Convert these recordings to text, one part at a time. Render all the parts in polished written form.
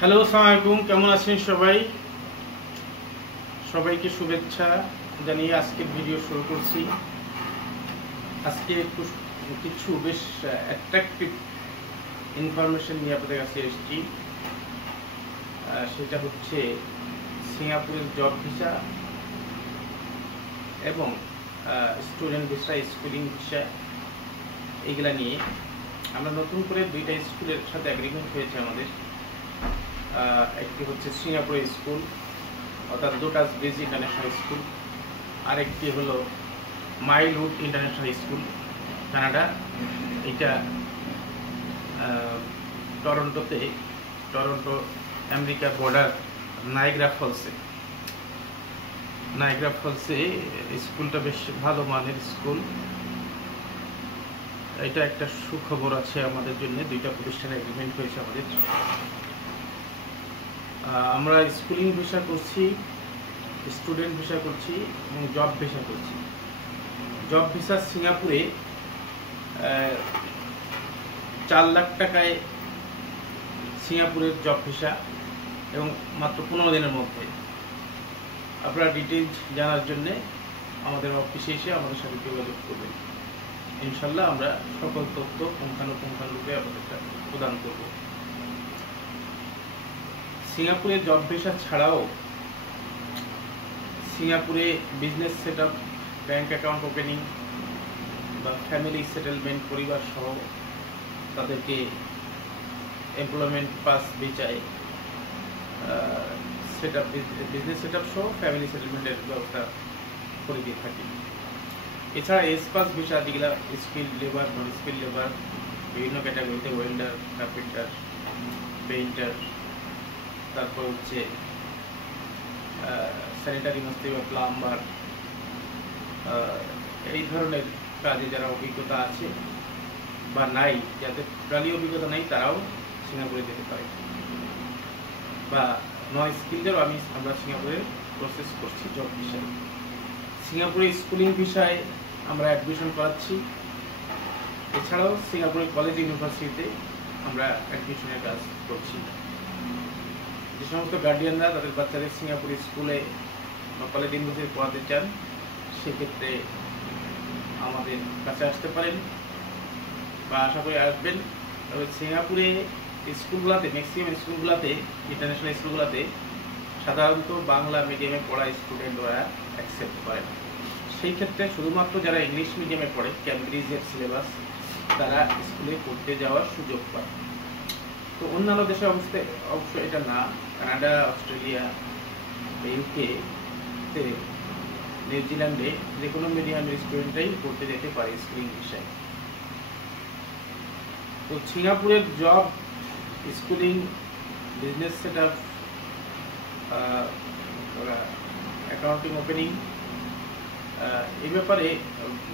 Hello, আসসালামু আলাইকুম। কেমন আছেন সবাই? সবাইকে শুভেচ্ছা জানিয়ে আজকের ভিডিও শুরু করছি। আজকে কিছু বেশ অ্যাট্রাকটিভ ইনফরমেশন নিয়ে আপনাদের কাছে এসেছি। সেটা হচ্ছে সিঙ্গাপুরের জব ভিসা এবং স্টুডেন্ট ভিসা, স্কুলিং ভিসা, এইগুলা নিয়ে আমরা নতুন করে দুইটা স্কুলের সাথে অ্যাগ্রিমেন্ট হয়েছে আমাদের। একটি হচ্ছে সিঙ্গাপুরের স্কুল অর্থাৎ লোটাস বেজ ইন্টারন্যাশনাল স্কুল, আরেকটি হলো মাইলউড ইন্টারন্যাশনাল স্কুল কানাডা। এটা টরন্টো আমেরিকা বর্ডার নায়াগ্রা ফলসে স্কুলটা বেশ ভালো মানের স্কুল। এটা একটা সুখবর আছে আমাদের জন্য। দুইটা প্রতিষ্ঠানে এগ্রিমেন্ট হয়েছে আমাদের। আমরা স্কুলিং ভিসা করছি, স্টুডেন্ট ভিসা করছি এবং জব ভিসা করছি। জব ভিসা সিঙ্গাপুরে 4 লাখ টাকায় সিঙ্গাপুরের জব ভিসা এবং মাত্র 15 দিনের মধ্যে। আপনারা ডিটেইলস জানার জন্যে আমাদের অফিসে এসে আমাদের সাথে যোগাযোগ করবেন। ইনশাল্লাহ আমরা সকল তথ্য পুঙ্খানুপুঙ্খানুরূপে আপনাদেরকে প্রদান করব। সিঙ্গাপুরে জব ভিসা ছাড়াও সিঙ্গাপুরে business setup, bank account opening বা ফ্যামিলি সেটেলমেন্ট, পরিবার সহ তাদেরকে এমপ্লয়মেন্ট পাস ভিসায় সেটআপ, বিজনেস সেটআপ সহ ফ্যামিলি সেটেলমেন্টের ব্যবস্থা করে দিয়ে থাকি। এছাড়া এস পাস ভিসা, যেগুলা স্কিল লেবার, নন স্কিল লেবার, বিভিন্ন ক্যাটাগরিতে ওয়েল্ডার, কার্পেন্টার, পেইন্টার, তারপর হচ্ছে স্যানিটারি মিস্ত্রি বা প্লাম্বার, এই ধরনের কাজে যারা অভিজ্ঞতা আছে বা নাই, যাদের প্রাণী অভিজ্ঞতা নাই, তারাও সিঙ্গাপুরে যেতে পারে। বা নন স্কিলদেরও আমরা সিঙ্গাপুরে প্রসেস করছি জব ভিসায়। সিঙ্গাপুরে স্কুলিং ভিসায় আমরা অ্যাডমিশন করাচ্ছি। এছাড়াও সিঙ্গাপুরে কলেজ ইউনিভার্সিটিতে আমরা অ্যাডমিশনের কাজ করছি। যে সমস্ত গার্ডিয়ানরা তাদের বাচ্চাদের সিঙ্গাপুর স্কুলে বা কলেজ ইউনিভার্সিটি পড়াতে চান, সেক্ষেত্রে আমাদের কাছে আসতে পারেন বা আশা করি আসবেন। তবে সিঙ্গাপুরে স্কুলগুলোতে, ম্যাক্সিমাম স্কুলগুলোতে, ইন্টারন্যাশনাল স্কুলগুলোতে সাধারণত বাংলা মিডিয়ামে পড়া স্টুডেন্ট ওরা অ্যাকসেপ্ট করে না। সেই ক্ষেত্রে শুধুমাত্র যারা ইংলিশ মিডিয়ামে পড়ে, ক্যামব্রিজের সিলেবাস, তারা স্কুলে পড়তে যাওয়ার সুযোগ পায়। তো অন্যান্য দেশের অবশ্য এটা না। কানাডা, অস্ট্রেলিয়া, ইউকেতে, নিউজিল্যান্ডে যে কোনো মিডিয়ামের স্টুডেন্টরাই পড়তে যেতে পারে স্কুলিং ভিসায়। তো সিঙ্গাপুরের job, schooling, business setup, accounting opening, এই ব্যাপারে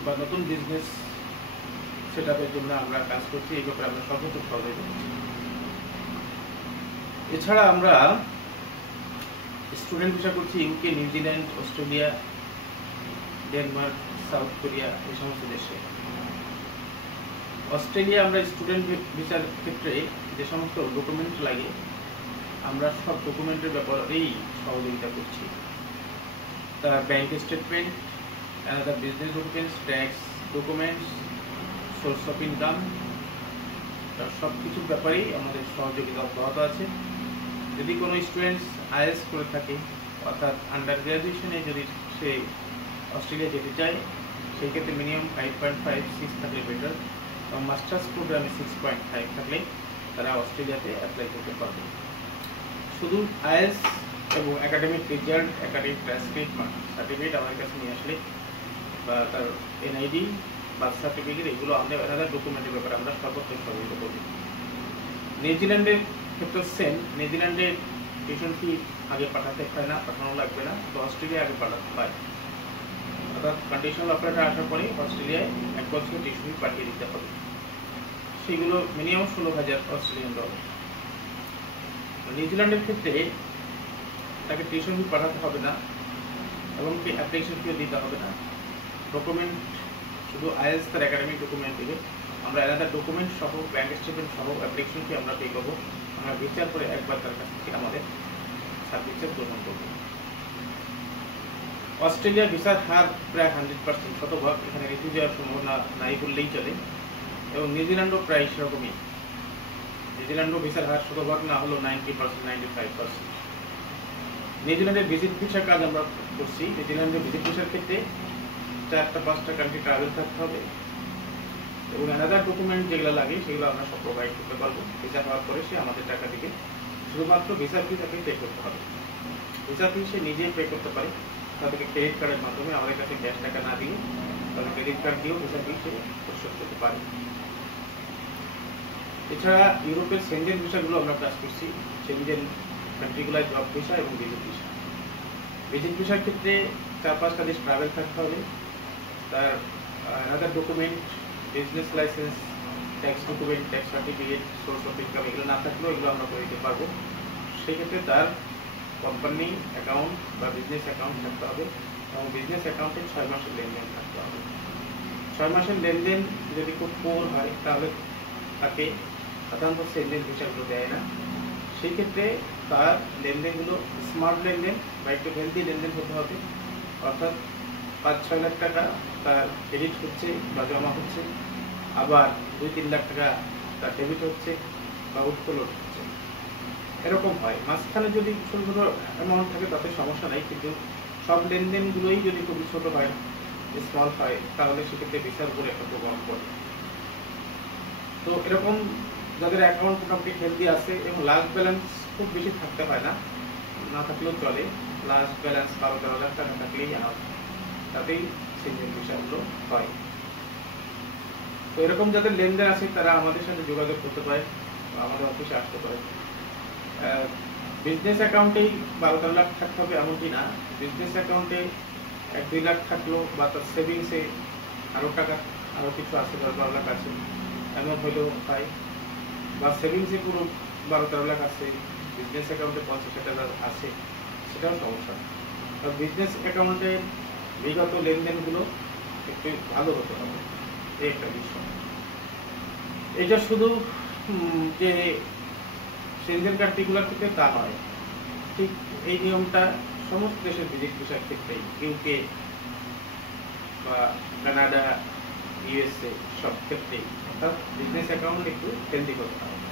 বা নতুন বিজনেস সেটআপের জন্য আমরা কাজ করছি। এই ব্যাপারে আমরা সর্বোচ্চ সহযোগিতা করছি। এছাড়া আমরা স্টুডেন্ট ভিসা করছি UK, New Zealand, Australia, Denmark, south Korea, এই সমস্ত দেশে। অস্ট্রেলিয়া আমরা স্টুডেন্ট ভিসার ক্ষেত্রে যে সমস্ত ডকুমেন্ট লাগে, আমরা সব ডকুমেন্টের ব্যাপারেই সহযোগিতা করছি। তার bank statement, another business documents, tax documents, source of income, তার সব কিছুর ব্যাপারেই আমাদের সহযোগিতা অব্যাহত আছে। যদি কোনো স্টুডেন্টস আইএস করে থাকে, অর্থাৎ আন্ডার গ্র্যাজুয়েশনে যদি সে অস্ট্রেলিয়া যেতে চায়, সেই ক্ষেত্রে মিনিমাম 5.56 থাকলে বেটার, এবং মাস্টার্স প্রোগ্রামে 6.5 থাকলে তারা অস্ট্রেলিয়াতে অ্যাপ্লাই করতে পারবে। শুধু আইএস এবং academic result, academic transcript, certificate আমার কাছে নিয়ে আসলে, বা তার এনআইডি, বার্থ সার্টিফিকেট, এগুলো আমাদের আলাদা ডকুমেন্টের ব্যাপারে আমরা সর্বোচ্চ সহযোগিতা করব। নিউজিল্যান্ডের ক্ষেত্রে সেম। নিউজিল্যান্ডে টিউশন ফি আগে পাঠাতে হয় না, পাঠানো লাগবে না। তো অস্ট্রেলিয়া আগে পাঠাতে হয়, অর্থাৎ কন্ডিশনাল অফারটা আসার পরে অস্ট্রেলিয়ায় 1 বছর টিউশন ফি পাঠিয়ে দিতে হবে। সেগুলো মিনিমাম 16,000 অস্ট্রেলিয়ান ডলার। নিউজিল্যান্ডের ক্ষেত্রে তাকে টিউশন ফি পাঠাতে হবে না এবং অ্যাপ্লিকেশন ফিও দিতে হবে না। ডকুমেন্ট শুধু আইএলটিএস তার একাডেমিক ডকুমেন্ট দেবে। আমরা আলাদা ডকুমেন্ট সহ, ব্যাংক স্টেটমেন্ট সহ অ্যাপ্লিকেশন ফি আমরা পে করবো। আমরা বিচার করে একবার তার কাছ থেকে আমাদের সার্ভিসেস গ্রহণ করব। অস্ট্রেলিয়া ভিসার হার প্রায় 100% শতভাগ, এখানে রিফিউজি হওয়ার সম্ভাবনা নাই বললেই চলে। এবং নিউজিল্যান্ডও প্রায় সেরকমই, নিউজিল্যান্ডও ভিসার হার শতভাগ না হলো 90%, 95%। নিউজিল্যান্ডের ভিজিট ভিসার কাজ আমরা করছি। নিউজিল্যান্ডের ভিজিট ভিসার ক্ষেত্রে 4-5টা কান্ট্রি ট্রাভেল থাকতে হবে এবং অ্যানাদার ডকুমেন্ট যেগুলো লাগে সেগুলো আমরা সব প্রোভাইড করতে পারবো। ভিসা হওয়ার পরে সে আমাদের টাকা থেকে শুধুমাত্র ভিসা ফি তাকে পে করতে হবে। ভিসা ফি সে নিজেই পে করতে পারে, তাদেরকে ক্রেডিট কার্ডের মাধ্যমে, আমাদের কাছে ক্যাশ টাকা না দিয়ে তাদের ক্রেডিট কার্ড দিয়েও ভিসা ফি সে পরিশোধ করতে পারে। এছাড়া ইউরোপের সেনজেন ভিসাগুলো আমরা কাজ করছি, সেনজেন কান্ট্রিগুলোয় জব ভিসা এবং ভিজিট ভিসা। ভিজিট ভিসার ক্ষেত্রে 4-5টা দেশ ট্রাভেল থাকতে হবে, তার another document, business licence, tax document, tax certificate, source of income এগুলো না থাকলেও এগুলো আমরা করে দিতে পারবো। সেক্ষেত্রে তার কোম্পানি অ্যাকাউন্ট বা বিজনেস অ্যাকাউন্ট থাকতে হবে এবং বিজনেস অ্যাকাউন্টে 6 মাসের লেনদেন থাকতে হবে। 6 মাসের লেনদেন যদি খুব পুর হয় তাহলে তাকে সাধারণত সেনজেন ভিসাগুলো দেয় না। সেই ক্ষেত্রে তার লেনদেনগুলো স্মার্ট লেনদেন বা একটু হেলদি লেনদেন হতে হবে, অর্থাৎ 5-6 লাখ টাকা তার ক্রেডিট হচ্ছে বা জমা হচ্ছে, আবার 2-3 লাখ টাকা তার ডেবিট হচ্ছে বা উৎতোলন হচ্ছে, এরকম হয়। মাঝখানে যদি ছোটো ছোটো অ্যামাউন্ট থাকে তাতে সমস্যা নাই, কিন্তু সব লেনদেনগুলোই যদি খুবই ছোটো হয়, স্মল হয়, তাহলে সেক্ষেত্রে ভিসার উপরে একটা প্রভাব পড়ে। তো এরকম যাদের অ্যাকাউন্ট মোটামুটি হেলদি আছে এবং লাস্ট ব্যালেন্স খুব বেশি থাকতে হয় না, না থাকলেও চলে, লাস্ট ব্যালেন্স 12-13 লাখ টাকা থাকলেই আমার তাতেই সেনজেন ভিসাগুলো হয়। তো এরকম যাদের লেনদেন আছে তারা আমাদের সাথে যোগাযোগ করতে পারে, আমাদের অফিসে আসতে পারে। বিজনেস অ্যাকাউন্টেই 12-13 লাখ থাকতে হবে এমনটি না, বিজনেস অ্যাকাউন্টে 1-2 লাখ থাকলো বা তার সেভিংসে আরও টাকা আরও কিছু আছে, 10-12 লাখ আছে এমন হলেও হয়, বা সেভিংসে পুরো 12-13 লাখ আছে, বিজনেস অ্যাকাউন্টে 50-60 আছে, সেটাও সমস্যা। বিজনেস অ্যাকাউন্টের বিগত লেনদেনগুলো একটু ভালো হতে হবে, এই একটা বিষয়। এটা শুধু যে সেনজেন কান্ট্রিগুলোর ক্ষেত্রে তা নয়, ঠিক এই নিয়মটা সমস্ত দেশের ভিজিট ভিসার ক্ষেত্রেই, ইউকে বা কানাডা, ইউএসএ সব ক্ষেত্রেই, অর্থাৎ বিজনেস অ্যাকাউন্ট একটু হেলদি করতে হবে।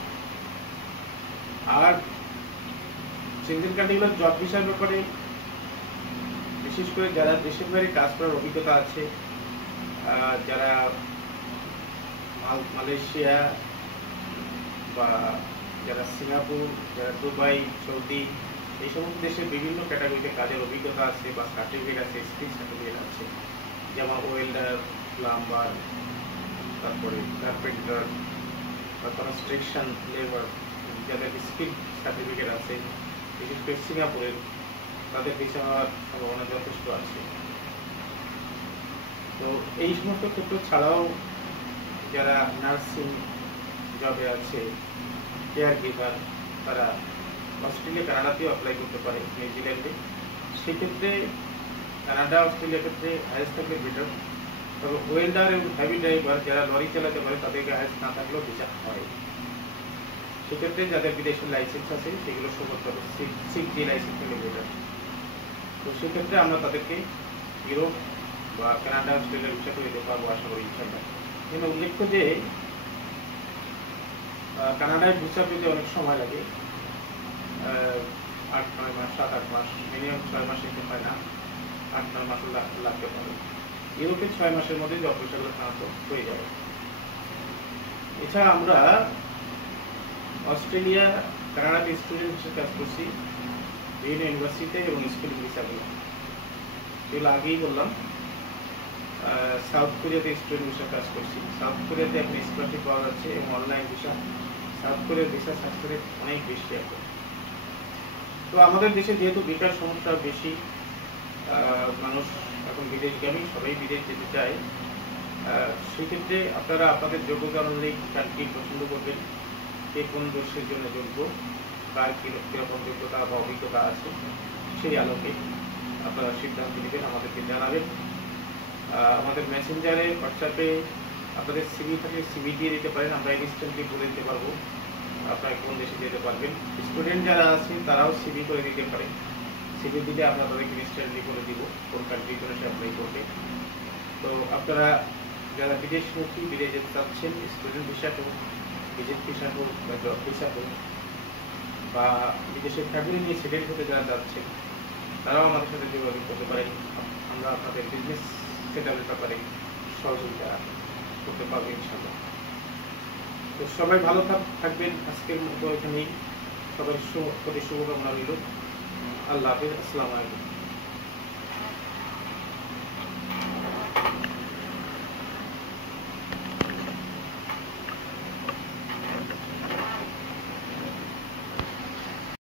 আর সেনজেন কান্ট্রিগুলোর জব ভিসার ব্যাপারে বিশেষ করে যারা দেশের বাইরে কাজ করার অভিজ্ঞতা আছে, যারা মালয়েশিয়া বা যারা সিঙ্গাপুর, যারা দুবাই, সৌদি, এই সমস্ত দেশে বিভিন্ন ক্যাটাগরিতে কাজের অভিজ্ঞতা আছে বা সার্টিফিকেট আছে, স্কিল সার্টিফিকেট আছে, যেমন ওয়েল্ডার, প্লাম্বার, তারপরে কার্পেন্টার বা কনস্ট্রাকশন লেবার, যাদের স্কিল সার্টিফিকেট আছে, বিশেষ করে সিঙ্গাপুরের, তাদের ভিসা হওয়ার সম্ভাবনা যথেষ্ট আছে। তো এই সমস্ত ক্ষেত্র ছাড়াও যারা নার্সিং জবে আছে, কেয়ার গিভার, তারা অস্ট্রেলিয়া, কানাডাতেও অ্যাপ্লাই করতে পারে, নিউজিল্যান্ডে। সেক্ষেত্রে কানাডা, অস্ট্রেলিয়ার ক্ষেত্রে হায়েস থাকলে বেটার। তবে ওয়েল্ডার এবং হেভি ড্রাইভার যারা লরি চালাতে পারে তাদেরকে হায়েস না থাকলেও ভিসা হয়। সেক্ষেত্রে যাদের বিদেশের লাইসেন্স আছে সেগুলো শো করতে হবে, 6G লাইসেন্স হলে বেটার। তো সেক্ষেত্রে আমরা তাদেরকে ইউরোপ বা কানাডা, অস্ট্রেলিয়ার ভিসা করে দিতে পারবো আশা করি ইনশাআল্লাহ। কিন্তু উল্লেখ্য যে কানাডায় ভিসা পেতে অনেক সময় লাগে, 8-9 মাস, 7-8 মাস, মিনিমাম 6 মাস নিতে হয় না, 8-9 মাসও লাগতে পারে। ইউরোপে 6 মাসের মধ্যে জব ভিসাগুলো সাধারণত হয়ে যাবে। এছাড়া আমরা অস্ট্রেলিয়া, কানাডাতে স্টুডেন্ট হিসেবে কাজ করছি বিভিন্ন ইউনিভার্সিটিতে এবং স্কুল ভিসাগুলো, এগুলো আগেই বললাম। সাউথ কোরিয়াতে স্টুডেন্ট ভিসা কাজ করছি। সাউথ কোরিয়াতে এখন স্কলারশিপ পাওয়া যাচ্ছে এবং অনলাইন ভিসা। সাউথ কোরিয়ার ভিসা সাকসেস রেট অনেক বেশি এখন। তো আমাদের দেশে যেহেতু বেকার সমস্যা বেশি, মানুষ এখন বিদেশগামী, সবাই বিদেশ যেতে চায়, সেক্ষেত্রে আপনারা আপনাদের যোগ্যতা অনুযায়ী কান্ট্রি পছন্দ করবেন, কে কোন দেশের জন্য যোগ্য, কার কীরকম যোগ্যতা বা অভিজ্ঞতা আছে, সেই আলোকে আপনারা সিদ্ধান্ত নেবেন, আমাদেরকে জানাবেন। আমাদের মেসেঞ্জারে, হোয়াটসঅ্যাপে আপনাদের সিভি থাকলে সিভি দিয়ে দিতে পারেন, আমরা ইনস্ট্যান্টলি বলে দিতে পারবো। আপনারা কোন দেশে যেতে পারবেন। স্টুডেন্ট যারা আছেন তারাও সিভি করে দিতে পারে, সিভি দিলে আমরা তাদেরকে ইনস্ট্যান্টলি করে দিব কোন কান্ট্রি করে সে অ্যাপ্লাই করবে। তো আপনারা যারা বিদেশমুখী, বিদেশে যেতে চাচ্ছেন, স্টুডেন্ট ভিসা হোক, ভিজিট ভিসা হোক বা জব ভিসা হোক, বা বিদেশে ফ্যামিলি নিয়ে সেটেল হতে যারা যাচ্ছেন, তারাও আমাদের সাথে যোগাযোগ করতে পারেন। আমরা আপনাদের বিজনেস সেটেলের ব্যাপারে সহযোগিতা করতে পারবো ইনশাআল্লাহ। তো সবাই ভালো থাকবেন। আজকের মতো এখানেই, সবার প্রতি শুভকামনা রইল। আল্লাহ হাফিজ, আসসালামু আলাইকুম।